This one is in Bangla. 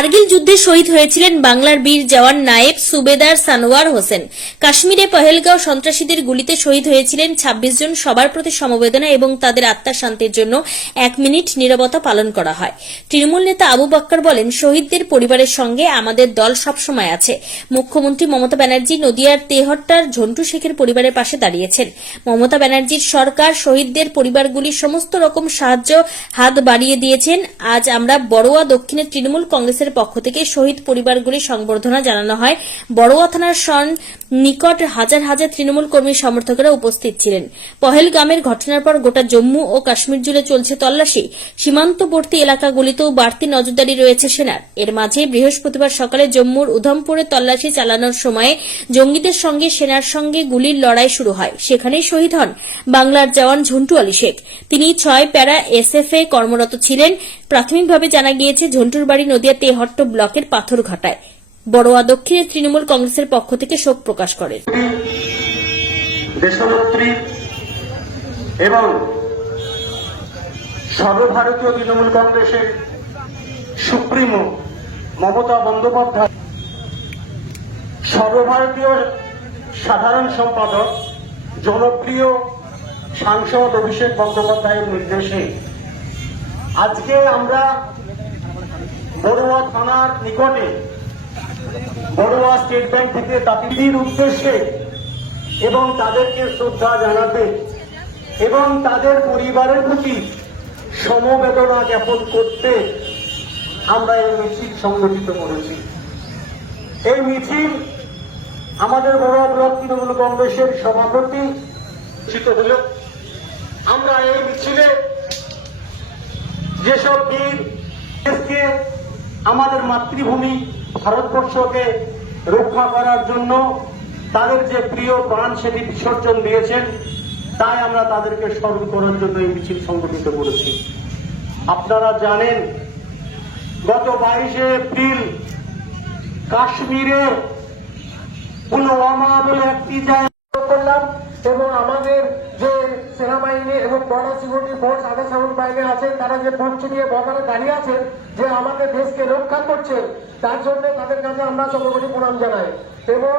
কার্গিল যুদ্ধে শহীদ হয়েছিলেন বাংলার বীর জওয়ান নায়েব সুবেদার সানোয়ার হোসেন। কাশ্মীরে পহেলগাঁও সন্ত্রাসীদের গুলিতে শহীদ হয়েছিলেন ২৬ জন। সবার প্রতি সমবেদনা এবং তাদের আত্মার শান্তির জন্য ১ মিনিট নীরবতা পালন করা হয়। তৃণমূল নেতা আবু বাক্কার বলেন, শহীদদের পরিবারের সঙ্গে আমাদের দল সবসময় আছে। মুখ্যমন্ত্রী মমতা ব্যানার্জি নদিয়ার তেহট্টার ঝন্টু শেখের পরিবারের পাশে দাঁড়িয়েছেন। মমতা ব্যানার্জির সরকার শহীদদের পরিবারগুলি সমস্ত রকম সাহায্য হাত বাড়িয়ে দিয়েছেন। আজ আমরা বড়ুয়া দক্ষিণের তৃণমূল কংগ্রেসের পক্ষ থেকে শহীদ পরিবারগুলির সংবর্ধনা জানানো হয়। বড়ুয়া থানার নিকট হাজার হাজার তৃণমূল কর্মী সমর্থকেরা উপস্থিত ছিলেন। পহেলগামের ঘটনার পর গোটা জম্মু ও কাশ্মীর জুড়ে চলছে তল্লাশি। সীমান্তবর্তী এলাকাগুলিতেও বাড়তি নজরদারি রয়েছে সেনার। এর মাঝে বৃহস্পতিবার সকালে জম্মুর উধমপুরে তল্লাশি চালানোর সময় জঙ্গিদের সঙ্গে সেনার সঙ্গে গুলির লড়াই শুরু হয়। সেখানেই শহীদ হন বাংলার জওয়ান ঝন্টু আলী শেখ। তিনি ৬ প্যারা এসএফে কর্মরত ছিলেন। প্রাথমিকভাবে জানা গিয়েছে ঝন্টুর বাড়ি নদিয়া তেহট্ট ব্লকের পাথরঘাটায়। বড়ুয়া দক্ষিণের তৃণমূল কংগ্রেসের পক্ষ থেকে শোক প্রকাশ করেন। দেশনেত্রী এবং সর্বভারতীয় তৃণমূল কংগ্রেসের সুপ্রিমো মমতা বন্দ্যোপাধ্যায়, সর্বভারতীয় সাধারণ সম্পাদক জনপ্রিয় সাংসদ অভিষেক বন্দ্যোপাধ্যায়ের নির্দেশে আজকে আমরা বড়ুয়া থানার নিকটে বড়ুয়া স্টেট ব্যাংক থেকে তাঁতিদের উদ্দেশ্যে এবং তাদেরকে শ্রদ্ধা জানাতে এবং তাদের পরিবারের প্রতি সমবেদনা জ্ঞাপন করতে আমরা এই মিছিল সংগঠিত করেছি। এই মিছিল আমাদের বড়ুয়া ব্লক তৃণমূল কংগ্রেসের সভাপতি হল। আমরা এই মিছিলে যেসব বীর দেশকে, আমাদের মাতৃভূমি ভারতবর্ষকে রক্ষা করার জন্য তাদের যে প্রিয় প্রাণ সেটি বিসর্জন দিয়েছেন, তাই আমরা তাদেরকে স্মরণ করার জন্য এই মিছিল সংগঠিত করেছি। আপনারা জানেন, গত 22শে এপ্রিল কাশ্মীরে পুলওয়ামা বলে একটি জায়গা করলাম এবং আমাদের যে সেনাবাহিনী এবং বর্ডার সিকিউরিটি ফোর্স আধা সামরিক বাহিনী আছেন, তারা যে পঞ্চ নিয়ে বর্ডারে দাঁড়িয়ে আছেন, যে আমাদের দেশকে রক্ষা করছেন, তার জন্য তাদের কাছে আমরা সর্বোপরি প্রণাম জানাই। এবং